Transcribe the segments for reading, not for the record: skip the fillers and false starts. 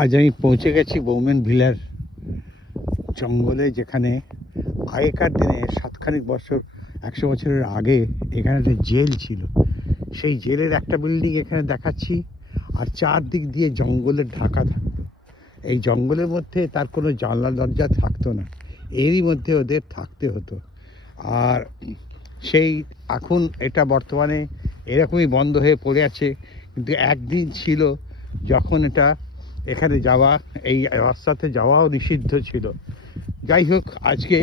আজ আমি পৌঁছে গেছি বৌমেন ভিলার জঙ্গলে, যেখানে আগেকার দিনে সাতখানিক বছর 100 বছরের আগে এখানে একটা জেল ছিল। সেই জেলের একটা বিল্ডিং এখানে দেখাচ্ছি, আর চারদিক দিয়ে জঙ্গলের ঢাকা থাকতো। এই জঙ্গলের মধ্যে তার কোনো জানলা দরজা থাকতো না, এরই মধ্যে ওদের থাকতে হতো। আর সেই এখন এটা বর্তমানে এরকমই বন্ধ হয়ে পড়ে আছে, কিন্তু একদিন ছিল যখন এটা এখানে যাওয়া, এই রাস্তাতে যাওয়াও নিষিদ্ধ ছিল। যাই হোক, আজকে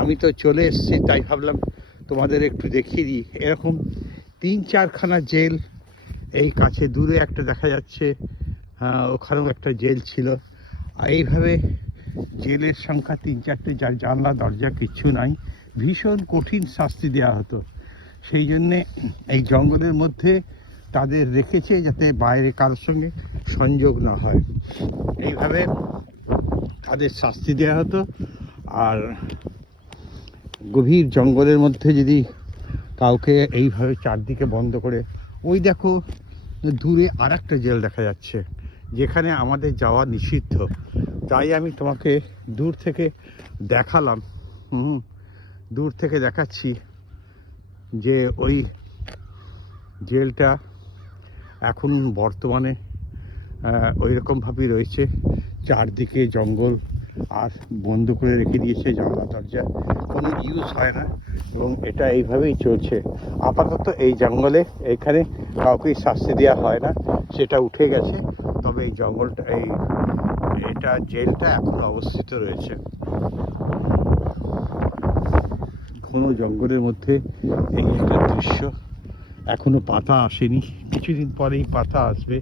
আমি তো চলে এসেছি, তাই ভাবলাম তোমাদের একটু দেখিয়ে দিই। এরকম 3-4খানা জেল এই কাছে দূরে একটা দেখা যাচ্ছে, ওখানেও একটা জেল ছিল। আর এইভাবে জেলের সংখ্যা 3-4টে, যার জানলা দরজা কিচ্ছু নাই। ভীষণ কঠিন শাস্তি দেওয়া হতো। সেই জন্যে এই জঙ্গলের মধ্যে তাদের রেখেছে যাতে বাইরে কারোর সঙ্গে সংযোগ না হয়, এইভাবে তাদের শাস্তি দেওয়া হতো। আর গভীর জঙ্গলের মধ্যে যদি কাউকে এইভাবে চারদিকে বন্ধ করে, ওই দেখো দূরে আর একটা জেল দেখা যাচ্ছে যেখানে আমাদের যাওয়া নিষিদ্ধ। তাই আমি তোমাকে দূর থেকে দেখালাম, দূর থেকে দেখাচ্ছি যে ওই জেলটা এখন বর্তমানে ওই রকমভাবেই রয়েছে। চারদিকে জঙ্গল, আর বন্ধ করে রেখে দিয়েছে জানলা দরজা, কোনো ইউজ হয় না, এবং এটা এইভাবেই চলছে আপাতত। এই জঙ্গলে এখানে কাউকেই শাস্তি দেওয়া হয় না, সেটা উঠে গেছে। তবে এই জঙ্গলটা, এটা জেলটা এখন অবস্থিত রয়েছে ঘন জঙ্গলের মধ্যে। এই একটা দৃশ্য, এখনো পাতা আসেনি, কিছুদিন পরেই পাতা আসবে,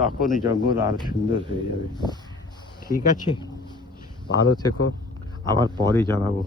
তখন এই জঙ্গল আর সুন্দর হয়ে যাবে। ঠিক আছে, ভালো থেকো, আবার পরে জানাবো।